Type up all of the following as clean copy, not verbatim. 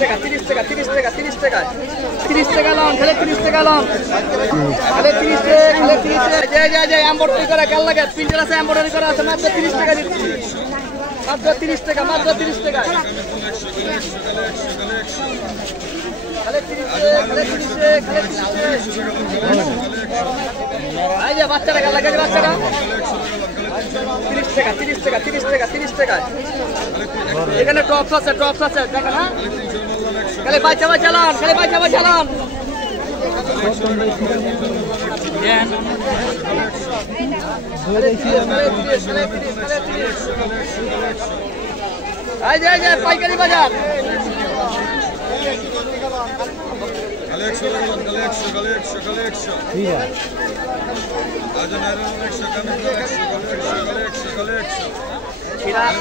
টাকা 30 টাকা 30 টাকা 30 টাকা 30 টাকা লন খালি 30 টাকা লন খালি 30 টাকা খালি 30 টাকা জয় এমব্রয়ডারি করা কাল লাগে প্রিন্টার আছে এমব্রয়ডারি করা আছে মাত্র 30 টাকা দিচ্ছি মাত্র 30 টাকা মাত্র 30 টাকা খালি 30 টাকা এই যে বাচ্চারা কাল লাগে বাচ্চারা 30 টাকা 30 টাকা 30 টাকা 30 টাকা এখানে টপস আছে দেখেন হ্যাঁ খালি বাচ্চা চালান খালি বাচ্চা চালান এই যে পাইকারি বাজার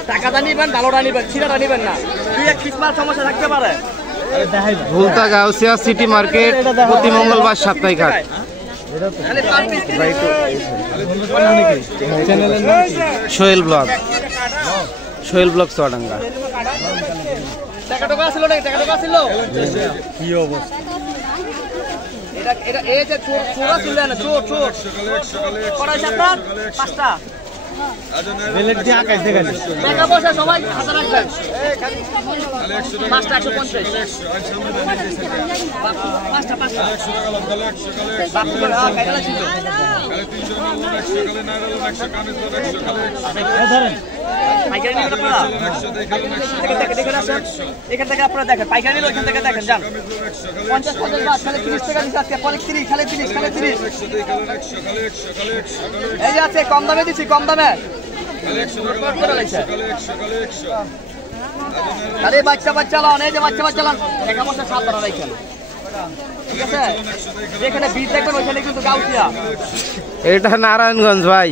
টাকাটা নিবেন ভালোটা নিবেন ছিঁড়াটা নিবেন না দুই এক পিস মাল সমস্যা থাকতে পারে ভুলতা গাউসিয়া সিটি মার্কেট প্রতি মঙ্গলবার সাপ্তাহিক হাট সোহেল ব্লগ চুয়াডাঙ্গা টাকা টাকা ছিল না টাকা টাকা ছিল কি অবস্থা এটা এই যে চোর ছিল না চোর কড়াই সাতটা পাঁচটা বেলেট দিয়ে আকাশ দেখালি টাকা পয়সা সবাই হাতে রাখবেন পাঁচটা 150 পাঁচটা এখান থেকে আপনারা দেখেন পাইকারি নিলে ওইখান থেকে দেখেন যান 50 বাদ খালি 30 টাকা দিচ্ছে আজকে পরে 30 খালি 30 এই যে আছে কম দামে দিচ্ছি কম দামে খালি বাচ্চা লন এই যে বাচ্চা লন টাকা পয়সা সাবধান রাখেন ঠিক আছে যেখানে বীজ দেখবেন ওইখানে কিন্তু গাউসিয়া এটা নারায়ণগঞ্জ ভাই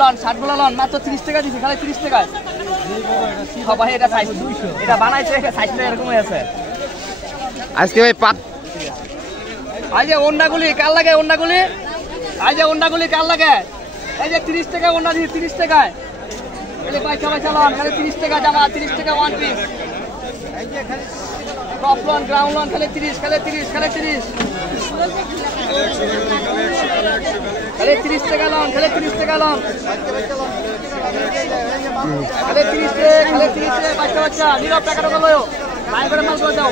লন 60 গুলো লন মাত্র 30 টাকা দিছি খালি 30 টাকায় ভাই এটা সাইজ 200 এটা বানাইছে এটা সাইজটা এরকমই আছে আজকে ভাই এই যে ওন্ডাগুলি কাল লাগে ওন্ডাগুলি কাল লাগে এই যে 30 টাকা ওন্ডা দিছি 30 টাকায় এই যে বাচ্চা লন খালি 30 টাকা জামা 30 টাকা ওয়ান পিস এই যে খালি টপ লন গ্রাউন্ড লন খালি 30 খালি 30 খালি 30 টাকা লন খালি 30 টাকা লন খালি 30 বাচ্চা নীরব টাকা টাকা লয়ো লাইন করে মাল করে দাও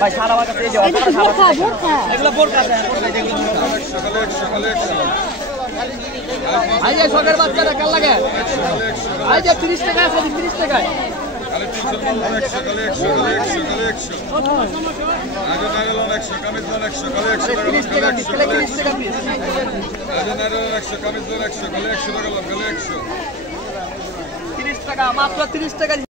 ভাই সারা আমার কাছে এই যে এগুলো বোরকা আছে এই যে শখের বাচ্চারা কাল লাগে এই যে 30 টাকা আছে 30 টাকায় মাত্র 30 টাকা